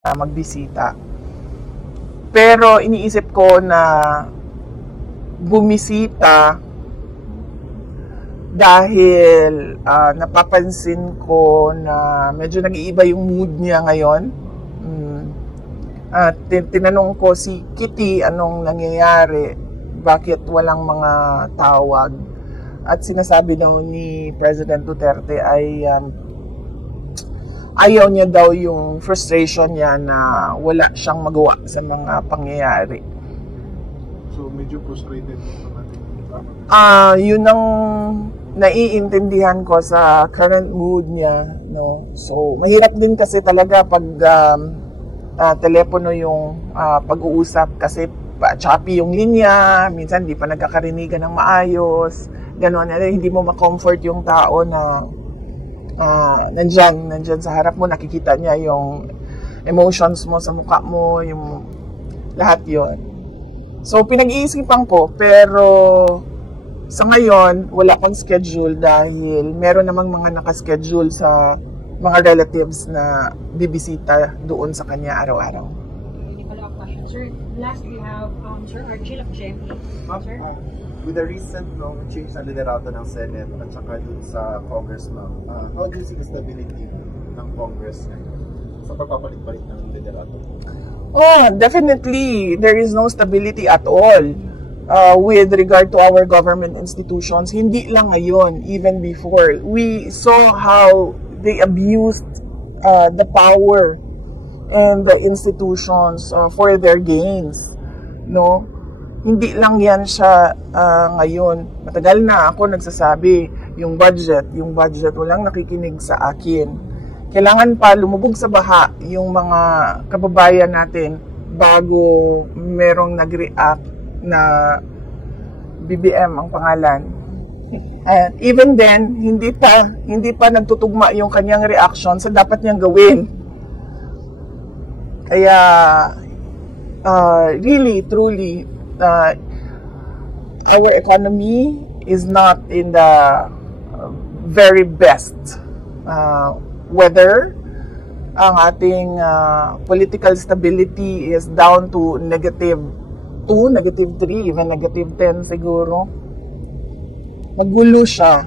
magbisita. Pero iniisip ko na bumisita dahil napapansin ko na medyo nag-iiba yung mood niya ngayon. At tinanong ko si Kitty anong nangyayari, bakit walang mga tawag. At sinasabi daw ni President Duterte ay ayaw niya daw yung frustration niya na wala siyang magawa sa mga pangyayari. So medyo frustrated natin. Yun ang naiintindihan ko sa current mood niya, no. So mahirap din kasi talaga pag telepono yung pag-uusap kasi choppy yung linya, minsan hindi pa nagkakarinigan ng maayos, gano'n. Hindi mo ma-comfort yung tao na nandyan sa harap mo, nakikita niya yung emotions mo sa mukha mo, yung lahat yon. So pinag-iisipan ko, pero sa ngayon wala pang schedule dahil meron namang mga nakaschedule sa mga relatives na bibisita doon sa kanya araw-araw. Any follow-up question, sir? Last we have Sir Archie of GMA. Sir? With the recent change na liderato ng Senate at saka dun sa Congress, ma'am, how do you see the stability ng Congress ngayon sa pagpapalit-palit ng liderato? Oh, definitely there is no stability at all with regard to our government institutions. Hindi lang ngayon, even before. We saw how they abused the power and the institutions for their gains, no? Hindi lang yan siya ngayon. Matagal na ako nagsasabi, yung budget, walang nakikinig sa akin. Kailangan pa lumubog sa baha yung mga kababayan natin bago merong nag-react na BBM ang pangalan. And even then, hindi pa nagtutugma yung kanyang reaction sa dapat niyang gawin. Kaya, really, truly, our economy is not in the very best weather. Ang ating political stability is down to -2, -3, even -10 siguro. Magulo siya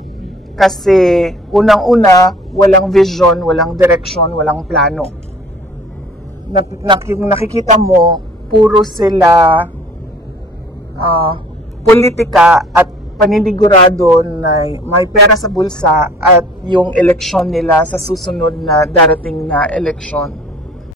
kasi unang-una walang vision, walang direction, walang plano. Nakikita mo puro sila politika at paninigurado na may pera sa bulsa at yung eleksyon nila sa susunod na darating na eleksyon.